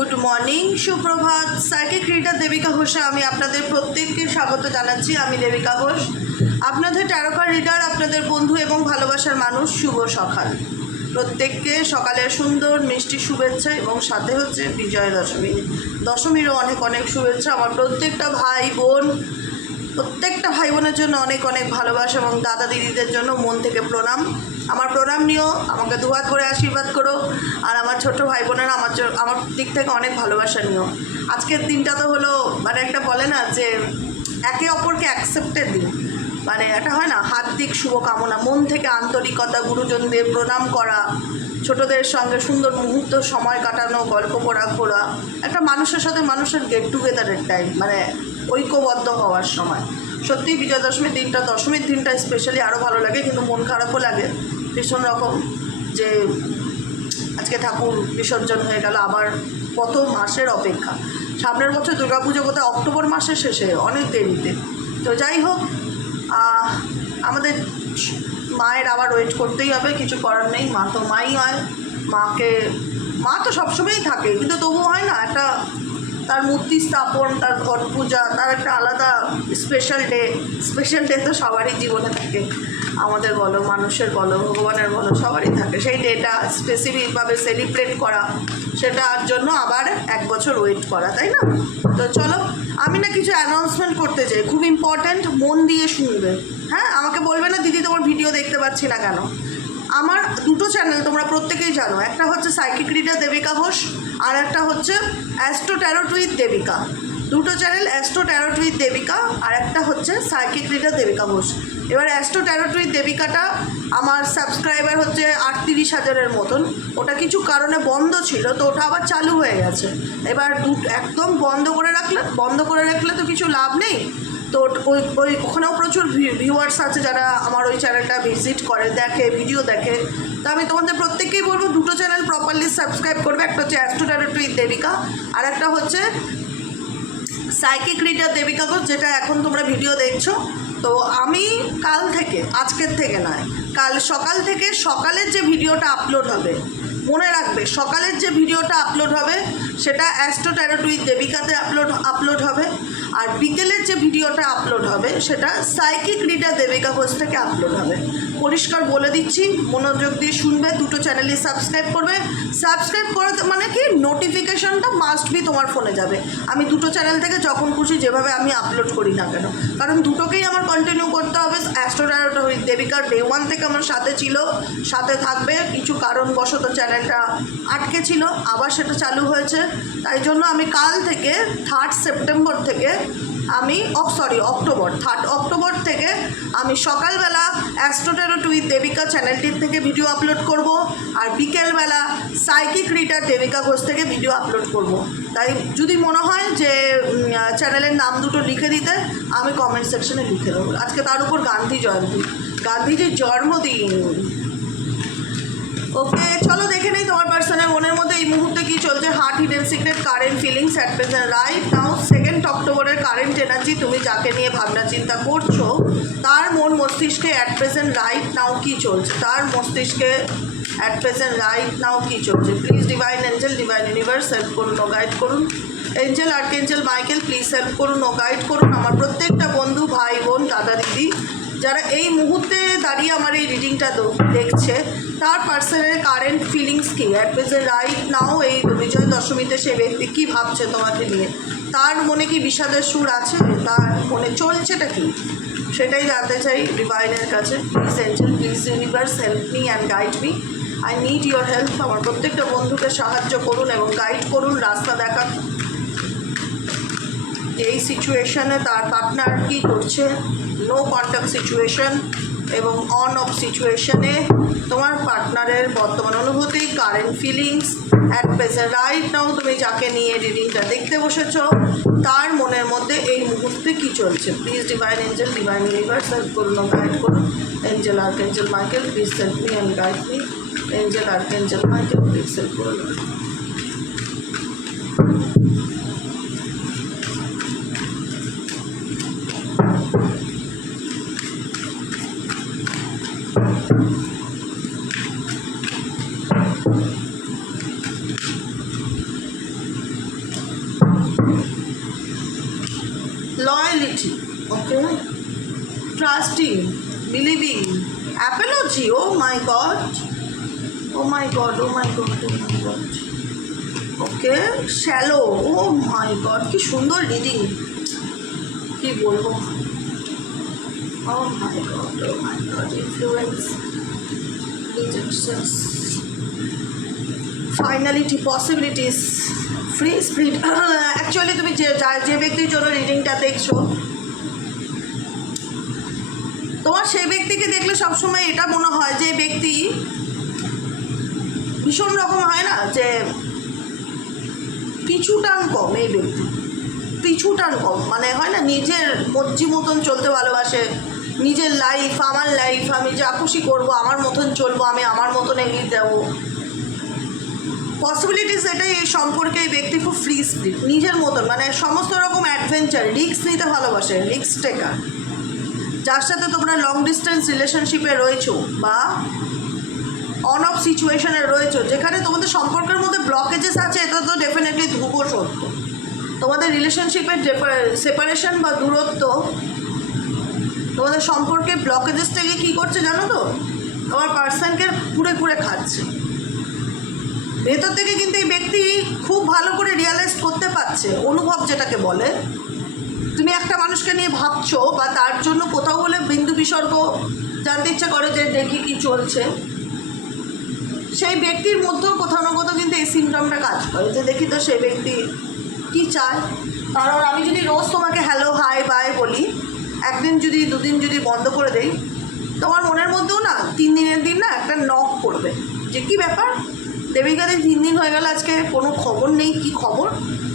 Good morning সুপ্রভাত। Psychic reader Debika ঘোষে আমি আপনাদের প্রত্যেককে স্বাগত জানাচ্ছি। আমি দেবিকা ঘোষ আপনাদের ট্যারোকার রিডার আপনাদের বন্ধু এবং ভালোবাসার মানুষ, শুভ সকাল। প্রত্যেককে সকালের সুন্দর মিষ্টি শুভেচ্ছা এবং সাথে হচ্ছে বিজয় দশমী দশমীরও অনেক অনেক শুভেচ্ছা। আমার প্রত্যেকটা ভাই, বোন প্রত্যেকটা ভাই বোনের জন্য অনেক অনেক ভালোবাসা এবং দাদা দিদিদের জন্য মন থেকে প্রণাম। আমার প্রণাম নিও, আমাকে দুহাত করে আশীর্বাদ করো, আর আমার ছোট ভাই বোনেরা আমার আমার দিক থেকে অনেক ভালোবাসা নিও। আজকের দিনটা তো হলো মানে একটা বলে না যে, একে অপরকে অ্যাকসেপ্টের দিন। মানে এটা হয় না, হার্দিক শুভকামনা, মন থেকে আন্তরিকতা, গুরুজনদের প্রণাম করা, ছোটদের সঙ্গে সুন্দর মুহূর্ত, সময় কাটানো, গল্প করা ঘোরা, একটা মানুষের সাথে মানুষের গেট টুগেদারের টাইম মানে ঐক্যবদ্ধ হওয়ার সময়। সত্যিই বিজয়া দশমীর দিনটা দশমীর দিনটা স্পেশালি আরও ভালো লাগে, কিন্তু মন খারাপও লাগে। ভীষণ রকম যে আজকে ঠাকুর বিসর্জন হয়ে গেল, আবার কত মাসের অপেক্ষা। সামনের বছর দুর্গাপুজো কোথায় অক্টোবর মাসের শেষে, অনেক দেরিতে। তো যাই হোক আমাদের মায়ের আবার ওয়েট করতেই হবে, কিছু করার নেই। মা তো মাই হয়, মাকে, মা তো সবসময়ই থাকে, কিন্তু তবুও হয় না, একটা তার মূর্তি স্থাপন, তার ঘট পূজা, তার একটা আলাদা স্পেশাল ডে স্পেশাল ডে তো সবারই জীবনে থাকে। আমাদের বলো, মানুষের বলো, ভগবানের বলো, সবারই থাকে। সেই ডেটা স্পেসিফিকভাবে সেলিব্রেট করা সেটার জন্য আবার এক বছর ওয়েট করা, তাই না? তো চলো, আমি না কিছু অ্যানাউন্সমেন্ট করতে চাই। খুব ইম্পর্ট্যান্ট মন দিয়ে শুনবে। হ্যাঁ আমাকে বলবে না, দিদি, তোমার ভিডিও দেখতে পাচ্ছি না কেন? আমার দুটো চ্যানেল তোমরা প্রত্যেকেই জানো। একটা হচ্ছে সাইকিক রিডার দেবিকা ঘোষ আর একটা হচ্ছে অ্যাস্ট্রো ট্যারোট উইথ দেবিকা। দুটো channel astro tarot with Debika আর একটা হচ্ছে সাইকিক রিডার দেবিকা ঘোষ। এবার অ্যাস্ট্রো ট্যারোট উইথ দেবিকাটা আমার সাবস্ক্রাইবার হচ্ছে আটত্রিশ হাজারের মতন। ওটা কিছু কারণে বন্ধ ছিল, তো ওটা আবার চালু হয়ে গেছে। এবার দু, একদম বন্ধ করে রাখলে, বন্ধ করে রাখলে তো কিছু লাভ নেই। তো ওই ওই ওখানেও প্রচুর ভিউয়ার্স আছে যারা আমার ওই চ্যানেলটা ভিজিট করে, দেখে ভিডিও দেখে। তো আমি তোমাদের প্রত্যেককেই বলব, দুটো চ্যানেল প্রপারলি সাবস্ক্রাইব করবে। একটা হচ্ছে অ্যাস্ট্রোটারেট উইথ দেবিকা আর একটা হচ্ছে সাইকিক রিডার দেবিকা ঘোষ যেটা এখন তোমরা ভিডিও দেখছ। তো আমি কাল থেকে, আজকের থেকে নয়, কাল সকাল থেকে সকালের যে ভিডিওটা আপলোড হবে, মনে রাখবে, সকালের যে ভিডিওটা আপলোড হবে, সেটা অ্যাস্ট্রো ট্যারোট উইথ দেবিকাতে আপলোড আপলোড হবে। আর বিকেলের যে ভিডিওটা আপলোড হবে, সেটা সাইকিক রিডার দেবিকা ঘোষ থেকে আপলোড হবে। পরিষ্কার বলে দিচ্ছি, মনোযোগ দিয়ে শুনবে, দুটো চ্যানেলই সাবস্ক্রাইব করবে। সাবস্ক্রাইব করে মানে কি? নোটিফিকেশনটা মাস্ট বি তোমার ফোনে যাবে। আমি দুটো চ্যানেল থেকে যখন খুশি যেভাবে আমি আপলোড করি না কেন। কারণ দুটোকেই আমার কন্টিনিউ করতে হবে। অ্যাস্ট্রোডারোটা দেবিকার ডে ওয়ান থেকে আমার সাথে ছিল, সাথে থাকবে। কিছু কারণবশত চ্যানেলটা আটকে ছিল, আবার সেটা চালু হয়েছে। তাই জন্য আমি কাল থেকে থার্ড সেপ্টেম্বর থেকে আমি সরি অক্টোবর থার্ড অক্টোবর থেকে আমি সকালবেলা অ্যাস্ট্রোটেরো টুইথ দেবিকা চ্যানেলটির থেকে ভিডিও আপলোড করব আর বিকেলবেলা সাইকিক রিটার দেবিকা ঘোষ থেকে ভিডিও আপলোড করব। তাই যদি মনে হয় যে চ্যানেলের নাম দুটো লিখে দিতে, আমি কমেন্ট সেকশনে লিখে দেবো। আজকে তার উপর গান্ধী জয়ন্তী। গান্ধীজির জন্মদিন। ওকে, চলো দেখে নেই তোমার পার্সোনাল মনের মধ্যে এই মুহূর্তে কি চলছে? Heart hidden secret current feelings at present right now second অক্টোবরের কারেন্ট এনার্জি তুমি যাকে নিয়ে ভাবনা চিন্তা করছ, তার মন মস্তিষ্কে অ্যাট প্রেজেন্ট রাইট নাও কি চলছে? তার মস্তিষ্কে অ্যাট প্রেজেন্ট রাইট নাও কি চলছে? Please divine angel divine universe help করুন ও গাইড করুন। Angel archangel Michael please help করুন ও গাইড করুন। আমার প্রত্যেকটা বন্ধু, ভাই, বোন, দাদা, দিদি যারা এই মুহূর্তে দাঁড়িয়ে আমার এই রিডিংটা দেখছে, তার পার্সনের কারেন্ট ফিলিংস কী? অ্যাট প্রেজেন্ট রাইট নাও এই বিজয় দশমীতে সে ব্যক্তি কী ভাবছে তোমাকে নিয়ে? তার মনে কি বিষাদের সুর আছে? তার মনে চলছেটা কি? সেটাই জানতে চাই ডিভাইনের কাছে। Please angel please universe help me and guide me I need your help আমার প্রত্যেকটা বন্ধুকে সাহায্য করুন এবং গাইড করুন রাস্তা দেখান এই সিচুয়েশনে তার পার্টনার কী করছে? নো কন্ট্যাক্ট সিচুয়েশন এবং অন অফ সিচুয়েশনে তোমার পার্টনারের বর্তমান অনুভূতি current feelings at present right now তুমি যাকে নিয়ে রিডিংটা দেখতে বসেছ, তার মনের মধ্যে এই মুহূর্তে কী চলছে? Please divine angel divine universe help করুন গাইড করুন। Angel archangel Michael please help me and guide me angel archangel Michael please help করুন। Loyalty shallow oh my god কি সুন্দর রিডিং কি বলব? ও my God oh my God influence finality possibilities free speed actually তুমি যে যা- যে ব্যক্তির জন্য রিডিংটা দেখছ, তোমার সেই ব্যক্তিকে দেখলে সবসময় এটা মনে হয় যে ব্যক্তি ভীষণ রকম হয় না? যে পিছুটান কম, এই ব্যক্তি পিছুটান কম। মানে হয় না, নিজের মর্জি মতন চলতে ভালোবাসে। নিজের লাইফ আমার লাইফ আমি যা খুশি করব, আমার মতন চলবো, আমি আমার মতন এগিয়ে যাব। পসিবিলিটিস এটাই, এই সম্পর্কে এই ব্যক্তি খুব ফ্রি স্পিড নিজের মতন। মানে সমস্ত রকম অ্যাডভেঞ্চার রিস্ক নিতে ভালোবাসে রিস্ক টেকার যার সাথে তোমরা লং ডিস্টেন্স রিলেশনশিপে রয়েছো, বা অন অফ সিচুয়েশনে রয়েছো, যেখানে তোমাদের সম্পর্কের মধ্যে ব্লকেজেস আছে, এটা তো ডেফিনেটলি ধ্রুব সত্য। তোমাদের রিলেশনশিপের সেপারেশন বা দূরত্ব, তোমাদের সম্পর্কে ব্লকেজেস থেকে কী করছে জানো তো? তোমার পার্সনকে কুড়ে কুড়ে খাচ্ছে। ভেতর থেকে কিন্তু এই ব্যক্তি খুব ভালো করে রিয়ালাইজ করতে পারছে, অনুভব যেটাকে বলে। তুমি একটা মানুষকে নিয়ে ভাবছ বা তার জন্য কোথাও বলে বিন্দু বিসর্গ, জানতে ইচ্ছা করে যে দেখি কি চলছে। সেই ব্যক্তির মধ্যেও কোথাও না কোথাও কিন্তু এই সিমটমটা কাজ করে। যে দেখি তো সেই ব্যক্তি কি চায়? কারণ আমি যদি রোজ তোমাকে হ্যালো হাই বাই বলি, একদিন যদি, দুদিন যদি বন্ধ করে দেই, তোমার মনের মধ্যেও না তিন দিনের দিন না একটা নক করবে যে কি ব্যাপার? দেবিকাদি তিন দিন হয়ে গেল, আজকে কোনো খবর নেই, কি খবর?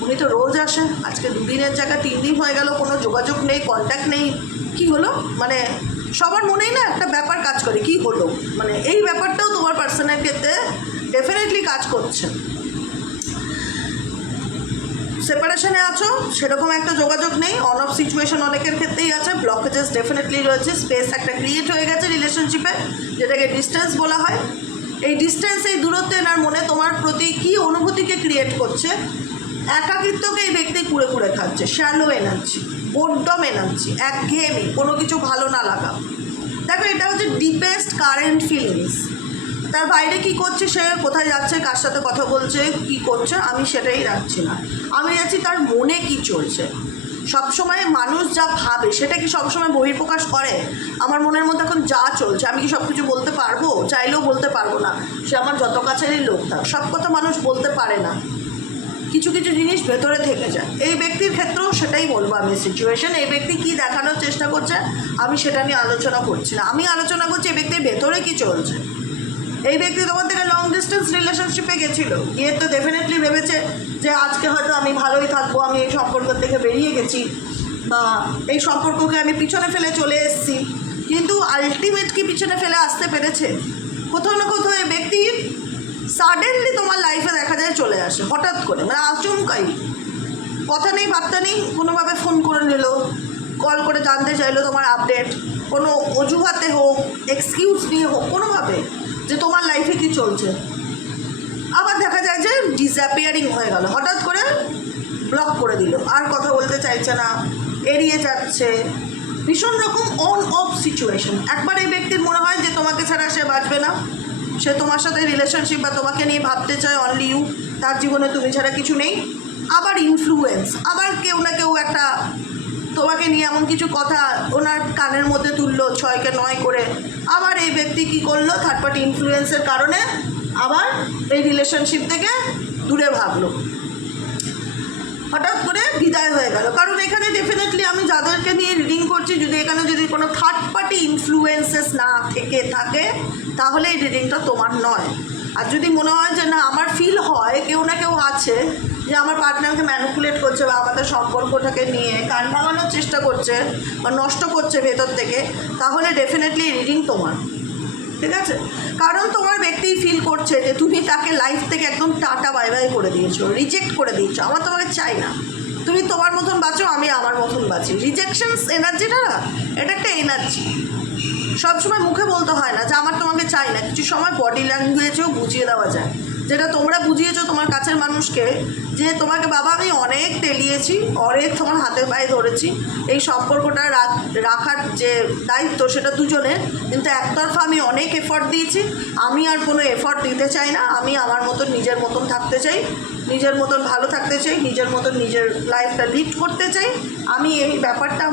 উনি তো রোজ আসেন আজকে দুদিনের জায়গায় তিন দিন হয়ে গেল, কোনো যোগাযোগ নেই কন্ট্যাক্ট নেই, কি হলো? মানে সবার মনেই না একটা ব্যাপার কাজ করে, কি হলো? মানে এই ব্যাপারটাও তোমার পার্সনের ক্ষেত্রে ডেফিনেটলি কাজ করছে। সেপারেশনে আছো, সেরকম একটা যোগাযোগ নেই অন অফ সিচুয়েশন অনেকের ক্ষেত্রেই আছে ব্লকেজেস ডেফিনেটলি রয়েছে স্পেস একটা ক্রিয়েট হয়ে গেছে রিলেশনশিপে যেটাকে ডিস্টেন্স বলা হয়। এই ডিস্টেন্স এই দূরত্ব এনার মনে তোমার প্রতি কী অনুভূতিকে ক্রিয়েট করছে, একাকিত্বকে এই ব্যক্তি কুড়ে কুড়ে খাচ্ছে শ্যালো এনার্জি বোর্ডম এনার্জি, একঘেয়েমি, কোনো কিছু ভালো না লাগা। দেখো, এটা হচ্ছে ডিপেস্ট কারেন্ট ফিলিংস তার বাইরে কি করছে সে? কোথায় যাচ্ছে? কার সাথে কথা বলছে? কি করছে? আমি সেটাই রাখছি না। আমি যাচ্ছি তার মনে কি চলছে? সবসময় মানুষ যা ভাবে, সেটা কি সবসময় বহির্প্রকাশ করে? আমার মনের মধ্যে এখন যা চলছে, আমি কি সব কিছু বলতে পারব? চাইলেও বলতে পারব না। সে আমার যত কাছেরই লোক থাক, সব কথা মানুষ বলতে পারে না। কিছু কিছু জিনিস ভেতরে থেকে যায়। এই ব্যক্তির ক্ষেত্রেও সেটাই বলব আমি সিচুয়েশন এই ব্যক্তি কি দেখানোর চেষ্টা করছে, আমি সেটা নিয়ে আলোচনা করছি না। আমি আলোচনা করছি এই ব্যক্তির ভেতরে কি চলছে। এই ব্যক্তি তোমার থেকে লং ডিস্টেন্স রিলেশনশিপে গেছিল। গিয়ে তো ডেফিনেটলি ভেবেছে যে আজকে হয়তো আমি ভালোই থাকব, আমি এই সম্পর্ক থেকে বেরিয়ে গেছি বা এই সম্পর্ককে আমি পিছনে ফেলে চলে এসেছি। কিন্তু আলটিমেট কি পিছনে ফেলে আসতে পেরেছে? কোথাও না কোথাও এই ব্যক্তি সাডেনলি তোমার লাইফে দেখা যায় চলে আসে, হঠাৎ করে মানে আচমকাই। কথা নেই, বার্তা নেই, কোনোভাবে ফোন করে নিল কল করে জানতে চাইলো তোমার আপডেট কোনো অজুহাতে হোক এক্সকিউজ নিয়ে হোক, কোনোভাবে যে তোমার লাইফে কি চলছে। আবার দেখা যায় যে ডিসঅ্যাপিয়ারিং হয়ে গেল, হঠাৎ করে ব্লক করে দিল, আর কথা বলতে চাইছে না, এড়িয়ে যাচ্ছে। ভীষণ রকম অন অফ সিচুয়েশন একবার এই ব্যক্তির মনে হয় যে তোমাকে ছাড়া সে বাঁচবে না। সে তোমার সাথে রিলেশনশিপ বা তোমাকে নিয়ে ভাবতে চায় অনলি ইউ তার জীবনে তুমি ছাড়া কিছু নেই। আবার ইনফ্লুয়েন্স আবার কেউ না কেউ একটা তোমাকে নিয়ে এমন কিছু কথা ওনার কানের মধ্যে তুললো ছয়কে নয় করে। আবার এই ব্যক্তি কি করল? থার্ড পার্টি ইনফ্লুয়েন্সের কারণে আবার এই রিলেশনশিপ থেকে দূরে ভাবলো হঠাৎ করে বিদায় হয়ে গেল। কারণ এখানে ডেফিনেটলি আমি যাদেরকে নিয়ে রিডিং করছি, যদি এখানে যদি কোনো থার্ড পার্টি ইনফ্লুয়েন্সেস না থেকে থাকে তাহলে এই রিডিংটা তোমার নয়। আর যদি মনে হয় যে না, আমার ফিল হয়, কেউ না কেউ আছে, যে আমার পার্টনারকে ম্যানুপুলেট করছে বা আমাদের সম্পর্কটাকে নিয়ে কান ভাঙানোর চেষ্টা করছে বা নষ্ট করছে ভেতর থেকে, তাহলে ডেফিনেটলি রিডিং তোমার। ঠিক আছে? কারণ তোমার ব্যক্তি ফিল করছে যে তুমি তাকে লাইফ থেকে একদম টাটা বাই বাই করে দিয়েছ রিজেক্ট করে দিয়েছ। আমার তোমাকে চাই না। তুমি তোমার মতন বাঁচো, আমি আমার মতন বাঁচি। রিজেকশনস এনার্জিটা না, এটা একটা এনার্জি সবসময় মুখে বলতে হয় না যে আমার তোমাকে চাই না। কিছু সময় বডি ল্যাঙ্গুয়েজেও বুঝিয়ে দেওয়া যায়। যেটা তোমরা বুঝিয়েছো তোমার কাছের মানুষকে, যে তোমাকে বাবা আমি অনেক তেলিয়েছি অনেক তোমার হাতে পায়ে ধরেছি। এই সম্পর্কটা রাখ- রাখার যে দায়িত্ব সেটা দুজনের, কিন্তু একতরফা আমি অনেক এফর্ট দিয়েছি। আমি আর কোনো এফর্ট দিতে চাই না। আমি আমার মতন নিজের মতন থাকতে চাই, নিজের মতন ভালো থাকতে চাই, নিজের মতন নিজের লাইফটা লিড করতে চাই। আমি এই ব্যাপারটা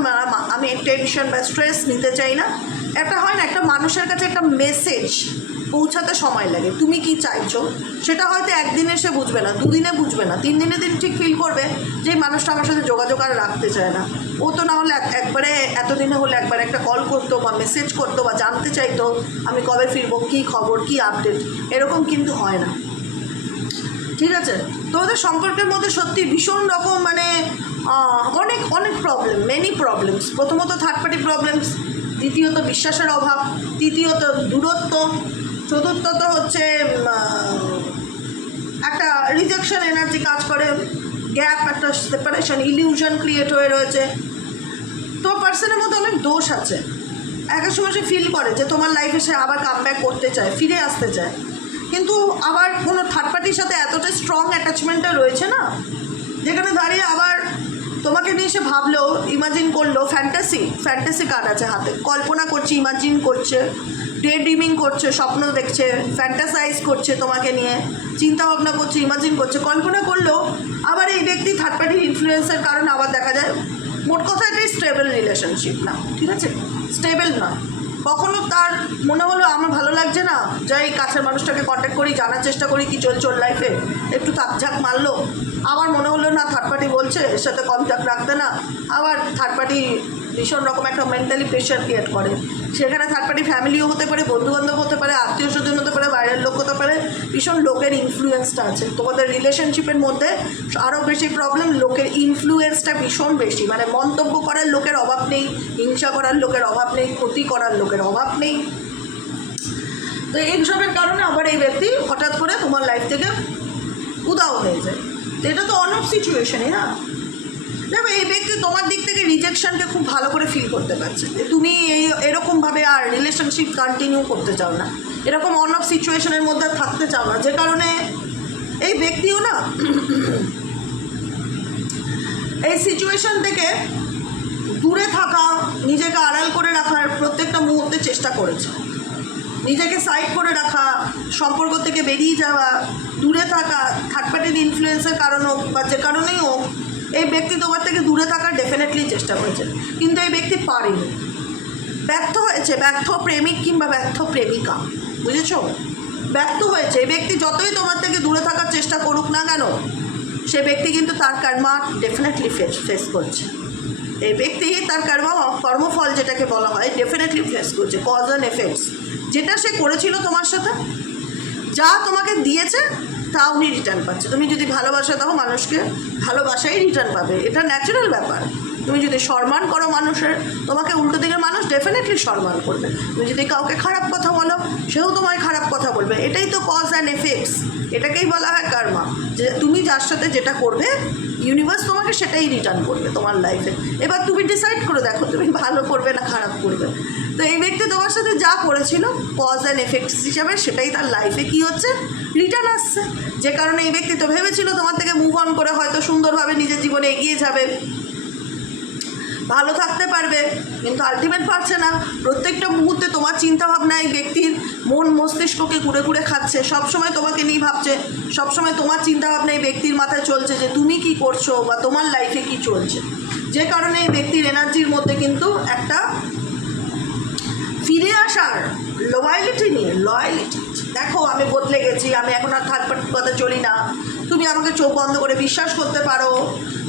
আমি টেনশন বা স্ট্রেস নিতে চাই না। একটা হয় না, একটা মানুষের কাছে একটা মেসেজ পৌঁছাতে সময় লাগে। তুমি কি চাইছো? সেটা হয়তো একদিনে সে বুঝবে না, দুদিনে বুঝবে না তিন দিনে দিন ঠিক ফিল করবে যে মানুষটা আমার সাথে যোগাযোগ আর রাখতে চায় না। ও তো না হলে এক- একবারে এতদিনে হলে একবার একটা কল করতো বা মেসেজ করতো বা জানতে চাইতো, আমি কবে ফিরবো, কী খবর, কী আপডেট এরকম কিন্তু হয় না। ঠিক আছে? তোমাদের সম্পর্কের মধ্যে সত্যি ভীষণ রকম মানে অনেক অনেক প্রবলেম মেনি প্রবলেমস প্রথমত থার্ড পার্টি প্রবলেমস দ্বিতীয়ত বিশ্বাসের অভাব, তৃতীয়ত দূরত্ব, চতুর্থত হচ্ছে একটা রিজেকশন এনার্জি কাজ করে গ্যাপ একটা সেপারেশন ইলিউশন ক্রিয়েট হয়ে রয়েছে। তোমার পার্সনের মধ্যে অনেক দোষ আছে। এক সময় সে ফিল করে যে তোমার লাইফে সে আবার কাম করতে চায়, ফিরে আসতে চায়। কিন্তু আবার কোনো থার্ড পার্টির সাথে এতটা স্ট্রং অ্যাটাচমেন্টটা রয়েছে না, যেখানে দাঁড়িয়ে আবার তোমাকে নিয়ে সে ভাবলো ইমাজিন করল ফ্যান্টাসি ফ্যান্টাসি কার্ড আছে হাতে। কল্পনা করছে ইমাজিন করছে ডে ড্রিমিং করছে, স্বপ্ন দেখছে ফ্যান্টাসাইজ করছে তোমাকে নিয়ে। চিন্তা ভাবনা করছে ইমাজিন করছে। কল্পনা করলেও আবার এই ব্যক্তি থার্ড পার্টির ইনফ্লুয়েন্সের কারণে আবার দেখা যায়, মোট কথা এটাই স্টেবল রিলেশনশিপ না, ঠিক আছে? স্টেবল নয় কখনো তার মনে হলো, আমার ভালো লাগছে না, যাই, কাছের মানুষটাকে কন্ট্যাক্ট করি, জানার চেষ্টা করি, কি চলছে লাইফে একটু তাকঝাক মারলো। আবার মনে হলো না থার্ড পার্টি বলছে, এর সাথে কন্ট্যাক্ট রাখতে না। আবার থার্ড পার্টি ভীষণ রকম একটা মেন্টালি প্রেশার ক্রিয়েট করে। সেখানে থার্ড পার্টি ফ্যামিলিও হতে পারে, বন্ধুবান্ধব হতে পারে, আত্মীয় স্বজন হতে পারে, বাইরের লোক হতে পারে, ভীষণ লোকের ইনফ্লুয়েন্সটা আছে। তোমাদের রিলেশনশিপের মধ্যে আরও বেশি প্রবলেম লোকের ইনফ্লুয়েন্সটা ভীষণ বেশি। মানে মন্তব্য করার লোকের অভাব নেই, হিংসা করার লোকের অভাব নেই, ক্ষতি করার লোকের অভাব নেই। তো এইসবের কারণে আবার এই ব্যক্তি হঠাৎ করে তোমার লাইফ থেকে উদাও হয়ে যায়। এটা তো অন অফ সিচুয়েশনই না দেখো এই ব্যক্তি তোমার দিক থেকে রিজেকশনকে খুব ভালো করে ফিল করতে পারছে। যে তুমি এই এরকমভাবে আর রিলেশনশিপ কন্টিনিউ করতে চাও না। এরকম অন অফ সিচুয়েশনের মধ্যে থাকতে চাও না। যে কারণে এই ব্যক্তিও না এই সিচুয়েশন থেকে দূরে থাকা, নিজেকে আড়াল করে রাখার প্রত্যেকটা মুহূর্তে চেষ্টা করেছে। নিজেকে সাইড করে রাখা, সম্পর্ক থেকে বেরিয়ে যাওয়া দূরে থাকা থার্ড পার্টির ইনফ্লুয়েন্সের কারণ হোক বা যে কারণেই হোক, এই ব্যক্তি তোমার থেকে দূরে থাকার ডেফিনেটলি চেষ্টা করেছে। কিন্তু এই ব্যক্তি পারেনি। ব্যর্থ হয়েছে, ব্যর্থ প্রেমিক কিংবা ব্যর্থ প্রেমিকা। বুঝেছ? ব্যর্থ হয়েছে। এই ব্যক্তি যতই তোমার থেকে দূরে থাকার চেষ্টা করুক না কেন, সে ব্যক্তি কিন্তু তার কর্মা ডেফিনেটলি ফেস ফেস করছে। এই ব্যক্তি তার কর্ম কর্মফল যেটাকে বলা হয় ডেফিনেটলি ফেস করছে কজ অ্যান্ড এফেক্টস যেটা সে করেছিল তোমার সাথে, যা তোমাকে দিয়েছে তা উনি রিটার্ন পাচ্ছে। তুমি যদি ভালোবাসা দাও মানুষকে ভালোবাসাই রিটার্ন পাবে। এটা ন্যাচারাল ব্যাপার। তুমি যদি সম্মান করো মানুষের, তোমাকে উল্টো দিকের মানুষ ডেফিনেটলি সম্মান করবে। তুমি যদি কাউকে খারাপ কথা বলো, সেও তোমায় খারাপ কথা বলবে। এটাই তো কজ অ্যান্ড এফেক্টস এটাকেই বলা হয় কার্মা যে তুমি যার সাথে যেটা করবে ইউনিভার্স তোমাকে সেটাই রিটার্ন করবে তোমার লাইফে এবার তুমি ডিসাইড করে, দেখো তুমি ভালো করবে না খারাপ করবে। তো এই ব্যক্তি তোমার সাথে যা করেছিল কজ অ্যান্ড এফেক্টস হিসাবে সেটাই তার লাইফে কি হচ্ছে? রিটার্ন আসছে। যে কারণে এই ব্যক্তি তো ভেবেছিল তোমার থেকে মুভ অন করে হয়তো সুন্দরভাবে নিজের জীবনে এগিয়ে যাবে। ভালো থাকতে পারবে, কিন্তু আলটিমেট পারছে না। প্রত্যেকটা মুহূর্তে তোমার চিন্তাভাবনা এই ব্যক্তির মন মস্তিষ্ককে ঘুরে ঘুরে খাচ্ছে। সবসময় তোমাকে নিয়ে ভাবছে, সবসময় তোমার চিন্তাভাবনা এই ব্যক্তির মাথায় চলছে যে তুমি কি করছ বা তোমার লাইফে কি চলছে। যে কারণে এই ব্যক্তির এনার্জির মধ্যে কিন্তু একটা ফিরে আসার লয়ালিটি নিয়ে লয়ালিটি দেখো, আমি বদলে গেছি, আমি এখন আর থার্ড পার্টির কথা চলি না। তুমি আমাকে চোখ বন্ধ করে বিশ্বাস করতে পারো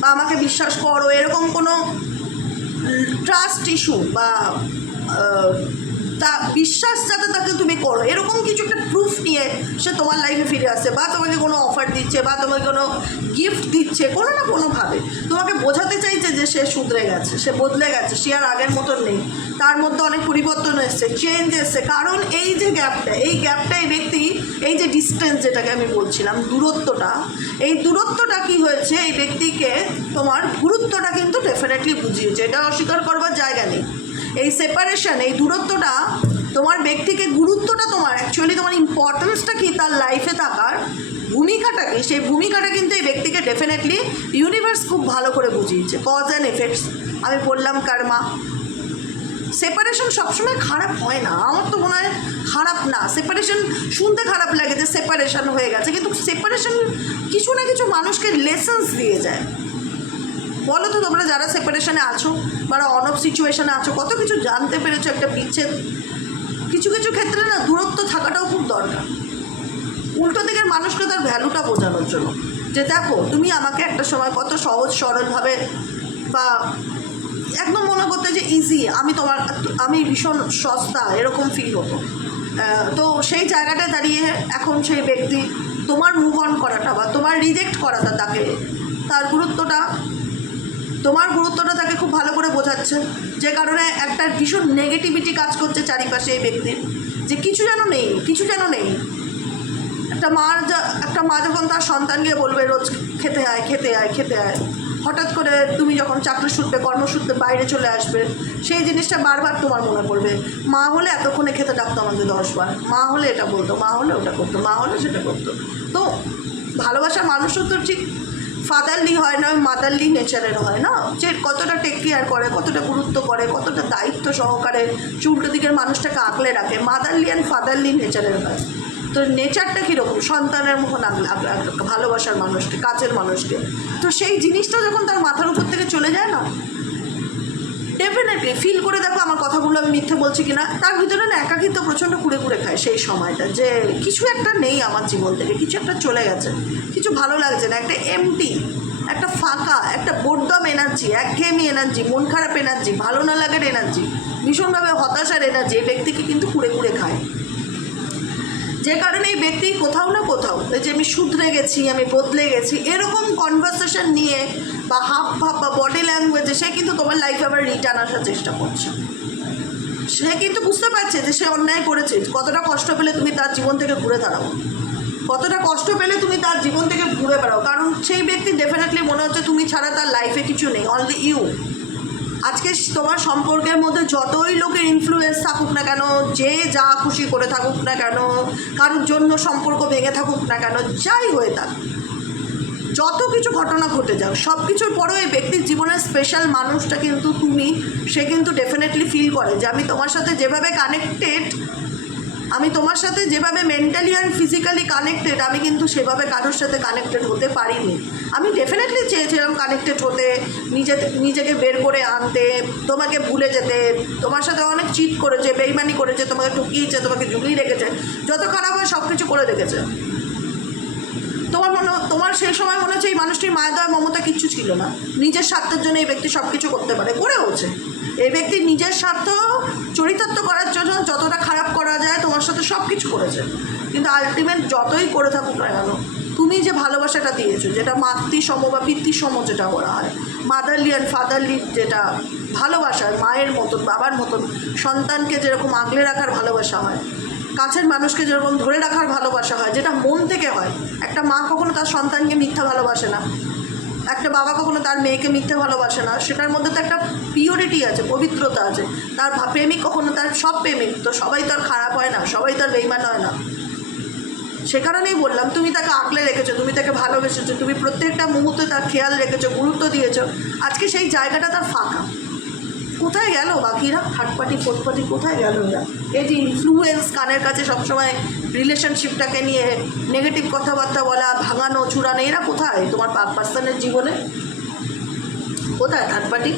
বা আমাকে বিশ্বাস করো, এরকম কোনো ট্রাস্ট ইস্যু বা তা বিশ্বাস যাতে তাকে তুমি করো। এরকম কিছু একটা প্রুফ নিয়ে সে তোমার লাইফে ফিরে আসছে বা তোমাকে কোনো অফার দিচ্ছে, বা তোমাকে কোনো গিফট দিচ্ছে, কোনো না কোনোভাবে। তোমাকে বোঝাতে চাইছে যে সে শুধরে গেছে, সে বদলে গেছে, সে আর আগের মতন নেই। তার মধ্যে অনেক পরিবর্তন এসছে চেঞ্জ এসছে। কারণ এই যে গ্যাপটা এই গ্যাপটা এই ব্যক্তি, এই যে ডিস্টেন্স যেটাকে আমি বলছিলাম, দূরত্বটা, এই দূরত্বটা কি হয়েছে? এই ব্যক্তিকে তোমার গুরুত্বটা কিন্তু ডেফিনেটলি বুঝিয়েছে। এটা অস্বীকার করবার জায়গা নেই। এই সেপারেশন এই দূরত্বটা তোমার ব্যক্তিকে গুরুত্বটা তোমার অ্যাকচুয়ালি তোমার ইম্পর্টেন্সটা কি, তার লাইফে থাকার ভূমিকাটা কি? সেই ভূমিকাটা কিন্তু এই ব্যক্তিকে ডেফিনেটলি ইউনিভার্স খুব ভালো করে বুঝিয়েছে। কজ অ্যান্ড এফেক্টস আমি বললাম কার্মা সেপারেশন সবসময় খারাপ হয় না। আমার তো মনে হয় খারাপ না। সেপারেশন শুনতে খারাপ লাগে যে সেপারেশন হয়ে গেছে। কিন্তু সেপারেশন কিছু না কিছু মানুষকে লেসেন্স দিয়ে যায়। বলো তো তোমরা যারা সেপারেশনে আছো বা অন অফ সিচুয়েশনে আছো, কত কিছু জানতে পেরেছ একটা বিচ্ছেদ? কিছু কিছু ক্ষেত্রে না দূরত্ব থাকাটাও খুব দরকার। উল্টো দিকের মানুষকে তার ভ্যালুটা বোঝানোর জন্য। যে দেখো, তুমি আমাকে একটা সময় কত সহজ সরলভাবে বা একদম মনে করতে যে ইজি আমি তোমার, আমি ভীষণ সস্তা, এরকম ফিল হতো। তো সেই জায়গাটায় দাঁড়িয়ে এখন সেই ব্যক্তি তোমার মুভ অন করাটা বা তোমার রিজেক্ট করাটা তাকে, তার গুরুত্বটা তোমার গুরুত্বটা তাকে খুব ভালো করে বোঝাচ্ছে। যে কারণে একটা ভীষণ নেগেটিভিটি কাজ করছে চারিপাশে এই ব্যক্তির। যে কিছু যেন নেই, কিছু যেন নেই। একটা মার একটা মা যখন তার সন্তানকে বলবে, রোজ খেতে আয় খেতে আয় খেতে আয়। হঠাৎ করে তুমি যখন চাকরি সূত্রে, কর্মসূত্রে বাইরে চলে আসবে, সেই জিনিসটা বারবার তোমার মনে পড়বে। মা হলে এতক্ষণে খেতে ডাকতো আমাদের দশবার মা হলে এটা বলতো, মা হলে ওটা করতো, মা হলে সেটা করতো। তো ভালোবাসার মানুষও তো ঠিক ফাদারলি হয় না মাদারলি নেচারের হয় না? যে কতটা টেক কেয়ার করে, কতটা গুরুত্ব করে, কতটা দায়িত্ব সহকারে চুলটো দিকের মানুষটাকে আঁকলে রাখে মাদারলি অ্যান্ড ফাদারলি নেচারের হয়। তো নেচারটা কীরকম? সন্তানের মতন ভালোবাসার মানুষকে কাছের মানুষকে তো সেই জিনিসটা যখন তার মাথার উপর থেকে চলে যায় না ডেফিনেটলি ফিল করে দেখো আমার কথাগুলো আমি মিথ্যে বলছি কিনা। তার ভিতরে না একাকিত্ব প্রচণ্ড কুড়ে কুড়ে খায় সেই সময়টা, যে কিছু একটা নেই আমার জীবন থেকে, কিছু একটা চলে গেছে, কিছু ভালো লাগছে না, একটা এমটি একটা ফাঁকা, একটা বোর্ডম এনার্জি একঘেয়েমি এনার্জি মন খারাপ এনার্জি ভালো না লাগার এনার্জি ভীষণভাবে হতাশার এনার্জি এই ব্যক্তিকে কিন্তু কুড়ে কুড়ে খায়। যে কারণে এই ব্যক্তি কোথাও না কোথাও যে আমি শুধরে গেছি, আমি বদলে গেছি, এরকম কনভারসেশন নিয়ে বা হাফ ভাব বা বডি ল্যাঙ্গুয়েজে সে কিন্তু তোমার লাইফে আবার রিটার্ন আসার চেষ্টা করছে। সে কিন্তু বুঝতে পারছে যে সে অন্যায় করেছে। কতটা কষ্ট পেলে তুমি তার জীবন থেকে ঘুরে দাঁড়াও। কতটা কষ্ট পেলে তুমি তার জীবন থেকে ঘুরে বেড়াও। কারণ সেই ব্যক্তি ডেফিনেটলি মনে হচ্ছে তুমি ছাড়া তার লাইফে কিছু নেই অনলি ইউ আজকে তোমার সম্পর্কের মধ্যে যতই লোকের ইনফ্লুয়েন্স থাকুক না কেন, যে যা খুশি করে থাকুক না কেন, কারোর জন্য সম্পর্ক ভেঙে থাকুক না কেন, যাই হয়ে থাক যত কিছু ঘটনা ঘটে যাও সব কিছুর পরেও এই ব্যক্তির জীবনের স্পেশাল মানুষটা কিন্তু তুমি, সে কিন্তু ডেফিনেটলি ফিল করে যে আমি তোমার সাথে যেভাবে কানেক্টেড আমি তোমার সাথে যেভাবে মেন্টালি অ্যান্ড ফিজিক্যালি কানেক্টেড আমি কিন্তু সেভাবে কারোর সাথে কানেক্টেড হতে পারিনি। আমি ডেফিনেটলি চেয়েছিলাম কানেক্টেড হতে, নিজে, নিজেকে বের করে আনতে, তোমাকে ভুলে যেতে, তোমার সাথে অনেক চিট করেছে, বেইমানি করেছে, তোমাকে ঠকিয়েছে, তোমাকে ঝুলিয়ে রেখেছে, যত খারাপ হয় সব কিছু করে রেখেছে তোমার মনে তোমার সেই সময় মনে হচ্ছে এই মানুষটির মায়া মমতা কিচ্ছু ছিল না। নিজের স্বার্থের জন্য এই ব্যক্তি সব কিছু করতে পারে, করে হচ্ছে। এই ব্যক্তি নিজের স্বার্থ চরিতার্থ করার জন্য যতটা খারাপ করা যায়, তোমার সাথে সব কিছু করেছে। কিন্তু আলটিমেট যতই করে থাকুক না কেন, তুমি যে ভালোবাসাটা দিয়েছ, যেটা মাতৃসম বা পিতৃসম যেটা বলা হয় মাদারলি অ্যান্ড ফাদারলি যেটা ভালোবাসা, মায়ের মতন, বাবার মতন, সন্তানকে যেরকম আগলে রাখার ভালোবাসা হয় কাছের মানুষকে যেরকম ধরে রাখার ভালোবাসা হয়, যেটা মন থেকে হয়। একটা মা কখনো তার সন্তানকে মিথ্যা ভালোবাসে না। একটা বাবা কখনো তার মেয়েকে মিথ্যে ভালোবাসে না। সেটার মধ্যে তো একটা পিওরিটি আছে, পবিত্রতা আছে। তার প্রেমিক কখনো তার সব প্রেমিক, তো সবাই তো আর খারাপ হয় না, সবাই তার বেইমান হয় না। সে কারণেই বললাম, তুমি তাকে আঁকলে রেখেছো, তুমি তাকে ভালোবেসেছো, তুমি প্রত্যেকটা মুহূর্তে তার খেয়াল রেখেছো, গুরুত্ব দিয়েছ। আজকে সেই জায়গাটা তার ফাঁকা। কোথায় গেল বাকিরা? হাটপাটি ফোটপাটি কোথায় গেল এরা? এই যে ইনফ্লুয়েন্স কানের কাছে সবসময় রিলেশনশিপটাকে নিয়ে নেগেটিভ কথাবার্তা বলা, ভাঙানো চুরানো এরা কোথায় তোমার পার্সনের জীবনে? কোথায় থার্ড পার্টি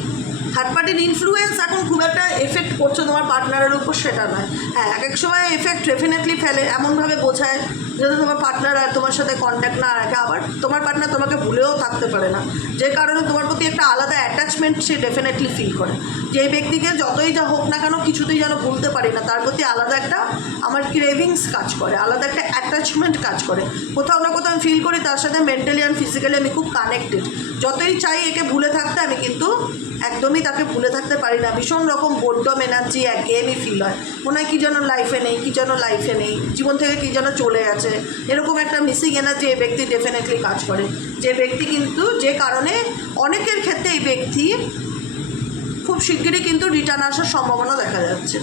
থার্ড পার্টির ইনফ্লুয়েন্স এখন খুব একটা এফেক্ট করছে তোমার পার্টনারের উপর, সেটা নয়। হ্যাঁ এক এক সময় এফেক্ট ডেফিনেটলি ফেলে, এমনভাবে বোঝায় যাতে তোমার পার্টনার আর তোমার সাথে কন্ট্যাক্ট না রাখে, আবার তোমার পার্টনার তোমাকে ভুলেও থাকতে পারে না। যে কারণে তোমার প্রতি একটা আলাদা অ্যাটাচমেন্ট সে ডেফিনেটলি ফিল করে। যে ব্যক্তিকে যতই যা হোক না কেন কিছুতেই যেন ভুলতে পারি না, তার প্রতি আলাদা একটা আমার ক্রেভিংস কাজ করে, আলাদা একটা অ্যাটাচমেন্ট কাজ করে। কোথাও না কোথাও আমি ফিল করি, তার সাথে মেন্টালি অ্যান্ড ফিজিক্যালি আমি খুব কানেক্টেড যতই চাই একে ভুলে থাকতে, আমি কিন্তু একদমই তাকে ভুলে থাকতে পারি না। ভীষণ রকম বোর্ডম এনার্জি একঘেয়েমি ফিল হয়। মনে হয় কী যেন লাইফে নেই, কী যেন লাইফে নেই, জীবন থেকে কী যেন চলে গেছে। এরকম একটা মিসিং এনার্জি এই ব্যক্তি ডেফিনেটলি কাজ করে। যে ব্যক্তি কিন্তু, যে কারণে অনেকের ক্ষেত্রে এই ব্যক্তি খুব শিগগিরই কিন্তু রিটার্ন আসার সম্ভাবনা দেখা যাচ্ছে।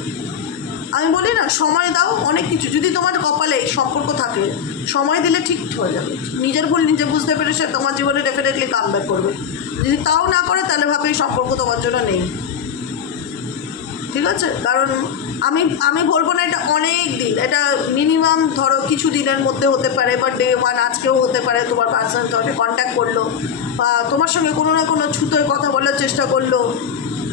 আমি বলি না, সময় দাও, অনেক কিছু। যদি তোমার কপালে সম্পর্ক থাকে, সময় দিলে ঠিক হয়ে যাবে। নিজের ভুল নিজে বুঝতে পেরে সে তোমার জীবনে ডেফিনেটলি কাম ব্যাক করবে। যদি তাও না করে, তাহলে ভাবে এই সম্পর্ক তোমার জন্য নেই। ঠিক আছে? কারণ আমি আমি বলব না এটা অনেক দিন, এটা মিনিমাম ধরো কিছু দিনের মধ্যে হতে পারে, বা ডে ওয়ান আজকেও হতে পারে, তোমার পার্সোনাল তোমাকে কন্ট্যাক্ট করল, বা তোমার সঙ্গে কোনো না কোনো ছুতোয় কথা বলার চেষ্টা করল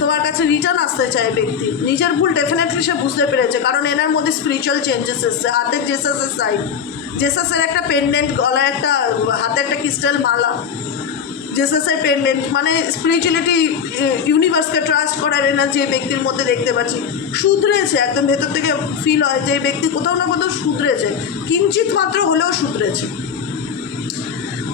তোমার কাছে রিটার্ন আসতে চায় ব্যক্তি। নিজের ভুল ডেফিনেটলি সে বুঝতে পেরেছে, কারণ এনার মধ্যে স্পিরিচুয়াল চেঞ্জেস এসছে হাতের জেসাসের সাইড জেসাসের একটা পেন্ডেন্ট গলায় একটা হাতে একটা ক্রিস্টাল মালা। জেসাসের পেন্ডেন্ট মানে স্পিরিচুয়ালিটি ইউনিভার্সকে ট্রাস্ট করার এনার্জি এই ব্যক্তির মধ্যে দেখতে পাচ্ছি। শুধরেছে, একদম ভেতর থেকে ফিল হয় যে ব্যক্তি কোথাও না কোথাও শুধরেছে। কিঞ্চিত মাত্র হলেও শুধরেছে।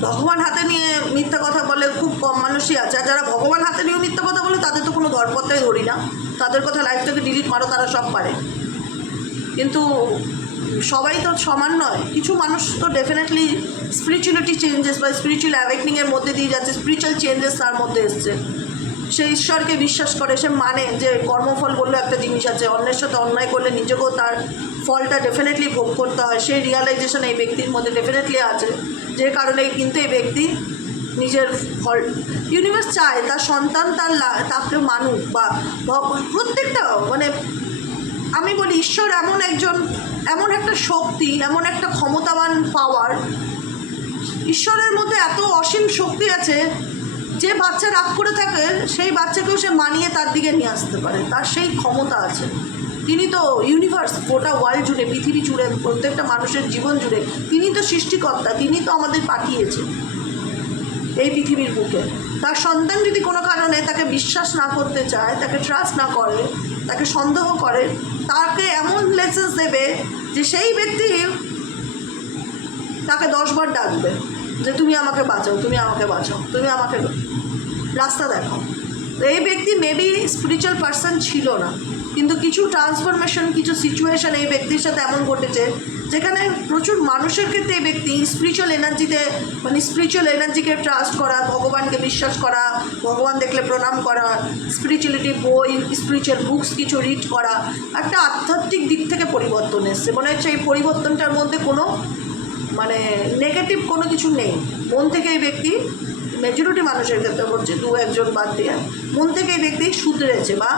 ভগবান হাতে নিয়ে মিথ্যা কথা বলে খুব কম মানুষই আছে। আর যারা ভগবান হাতে নিয়েও মিথ্যা কথা বলে, তাদের তো কোনো দরপত্তাই ধরি না। তাদের কথা লাইফ থেকে ডিলিট মারো, তারা সব পারে। কিন্তু সবাই তো সমান নয়। কিছু মানুষ তো ডেফিনেটলি স্পিরিচুয়ালিটি চেঞ্জেস বা স্পিরিচুয়াল অ্যাওয়েকনিংয়ের মধ্যে দিয়ে যাচ্ছে স্পিরিচুয়াল চেঞ্জেস তার মধ্যে এসছে। সে ঈশ্বরকে বিশ্বাস করে, সে মানে যে কর্মফল বললে একটা জিনিস আছে, অন্যের সাথে অন্যায় করলে নিজেকেও তার ফলটা ডেফিনেটলি ভোগ করতে হয়। সেই রিয়ালাইজেশন এই ব্যক্তির মধ্যে ডেফিনেটলি আছে। যে কারণে কিন্তু এই ব্যক্তি নিজের ফল ইউনিভার্স চায়, তার সন্তান, তার তাকে মানুষ বা প্রত্যেকটা মানে আমি বলি ঈশ্বর এমন একজন, এমন একটা শক্তি, এমন একটা ক্ষমতাবান পাওয়ার ঈশ্বরের মধ্যে এত অসীম শক্তি আছে, যে বাচ্চা রাগ করে থাকে, সেই বাচ্চাকেও সে মানিয়ে তার দিকে নিয়ে আসতে পারে, তার সেই ক্ষমতা আছে। তিনি তো ইউনিভার্স গোটা ওয়ার্ল্ড জুড়ে, পৃথিবী জুড়ে, প্রত্যেকটা মানুষের জীবন জুড়ে, তিনি তো সৃষ্টিকর্তা, তিনি তো আমাদের পাঠিয়েছেন এই পৃথিবীর বুকে। তার সন্তান যদি কোনো কারণে তাকে বিশ্বাস না করতে চায়, তাকে ট্রাস্ট না করে, তাকে সন্দেহ করে, তাকে এমন লেসেন্স দেবে যে সেই ব্যক্তি তাকে দশবার ডাকবে যে, তুমি আমাকে বাঁচাও, তুমি আমাকে বাঁচাও, তুমি আমাকে রাস্তা দেখো তো এই ব্যক্তি মেবি স্পিরিচুয়াল পার্সন ছিল না। কিন্তু কিছু ট্রান্সফরমেশন কিছু সিচুয়েশন এই ব্যক্তির সাথে এমন ঘটেছে, যেখানে প্রচুর মানুষের ক্ষেত্রে এই ব্যক্তি স্পিরিচুয়াল এনার্জিতে মানে স্পিরিচুয়াল এনার্জিকে ট্রাস্ট করা, ভগবানকে বিশ্বাস করা, ভগবান দেখলে প্রণাম করা স্পিরিচুয়ালিটি বই স্পিরিচুয়াল বুকস কিছু রিড করা, একটা আধ্যাত্মিক দিক থেকে পরিবর্তন এসছে। মনে হচ্ছে এই পরিবর্তনটার মধ্যে কোনো মানে নেগেটিভ কোনো কিছু নেই। মন থেকে এই ব্যক্তি মেজরিটি মানুষের ক্ষেত্রে হচ্ছে দু একজন বাদ দিয়ে। মন থেকে এই ব্যক্তি শুধরেছে বা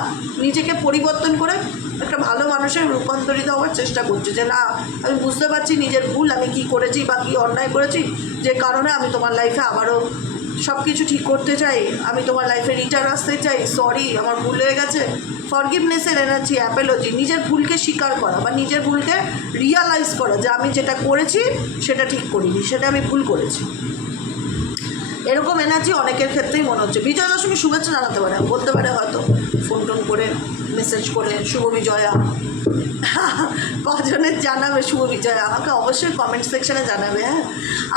নিজেকে পরিবর্তন করে একটা ভালো মানুষের রূপান্তরিত হওয়ার চেষ্টা করছে যে, না, আমি বুঝতে পারছি নিজের ভুল, আমি কি করেছি বা কী অন্যায় করেছি, যে কারণে আমি তোমার লাইফে আবারও সব কিছু ঠিক করতে চাই, আমি তোমার লাইফে রিটার্ন আসতে চাই সরি আমার ভুল হয়ে গেছে। ফরগিভনেসের এনার্জি অ্যাপেলজি নিজের ভুলকে স্বীকার করা বা নিজের ভুলকে রিয়ালাইজ করা যে, আমি যেটা করেছি, সেটা ঠিক করিনি, সেটা আমি ভুল করেছি। এরকম এনার্জি অনেকের ক্ষেত্রেই মনে হচ্ছে। বিজয়া দশমী শুভেচ্ছা জানাতে পারে, বলতে পারে হয়তো। ফোন টোন করে মেসেজ করে, শুভ বিজয়া। কজনের জানাবে, শুভ বিজয়া। আমাকে অবশ্যই কমেন্ট সেকশনে জানাবে হ্যাঁ।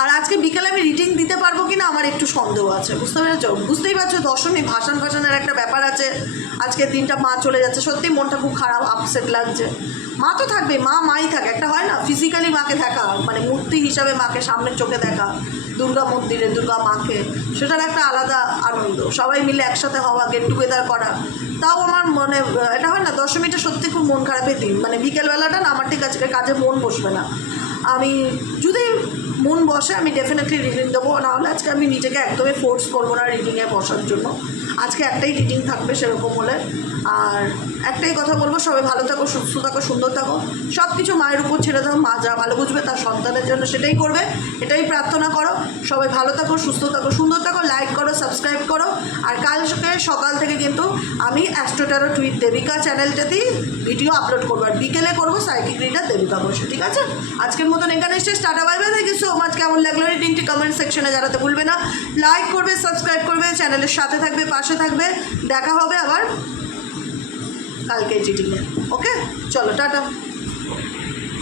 আর আজকে বিকেলে আমি রিডিং দিতে পারব কি না আমার একটু সন্দেহ আছে, বুঝতে পেরেছ? বুঝতেই পারছ, দশমী ভাষণ ভাষণের একটা ব্যাপার আছে। আজকের দিনটা মা চলে যাচ্ছে। সত্যি মনটা খুব খারাপ আপসেট লাগছে। মা তো থাকবে মা, মাই থাকে। একটা হয় না ফিজিক্যালি মাকে দেখা মানে মূর্তি হিসাবে মাকে সামনের চোখে দেখা। দুর্গা মন্দিরে, দুর্গা মাকে, সেটার একটা আলাদা আনন্দ। সবাই মিলে একসাথে হওয়া গেট টুগেদার করা। তাও আমার মনে, এটা হয় না দশমীটা সত্যি খুব মন খারাপের দিন। মানে বিকেলবেলাটা না, আমার ঠিক আছে, কাজে মন বসবে না। আমি, যদি মন বসে, আমি ডেফিনেটলি রিডিং দেবো, নাহলে আজকে আমি নিজেকে একদমই ফোর্স করব না রিডিংয়ে বসার জন্য। আজকে একটাই রিডিং থাকবে সেরকম হলে। আর একটাই কথা বলব, সবাই ভালো থাকো, সুস্থ থাকো, সুন্দর থাকো। সব কিছু মায়ের উপর ছেড়ে দাও, মা যা ভালো বুঝবে তার সন্তানের জন্য সেটাই করবে। এটাই প্রার্থনা করো। সবাই ভালো থাকো, সুস্থ থাকো, সুন্দর থাকো লাইক করো সাবস্ক্রাইব করো। আর কালকে সকাল থেকে কিন্তু আমি অ্যাস্ট্রোটারো টুইট দেবিকা চ্যানেলটাতেই ভিডিও আপলোড করব। আর বিকেলে করব সাইকিক রিডার দেবিকা বসে, ঠিক আছে? আজকের মতন এখানে এসে স্টার্টা bye thank you so much কেমন লাগল রিডিংটি কমেন্ট সেকশনে জানাতে ভুলবে না। লাইক করবে সাবস্ক্রাইব করবে চ্যানেলের সাথে থাকবে, পাশে থাকবে। দেখা হবে আবার কালকে চিঠিতে ওকে? চলো টাটা।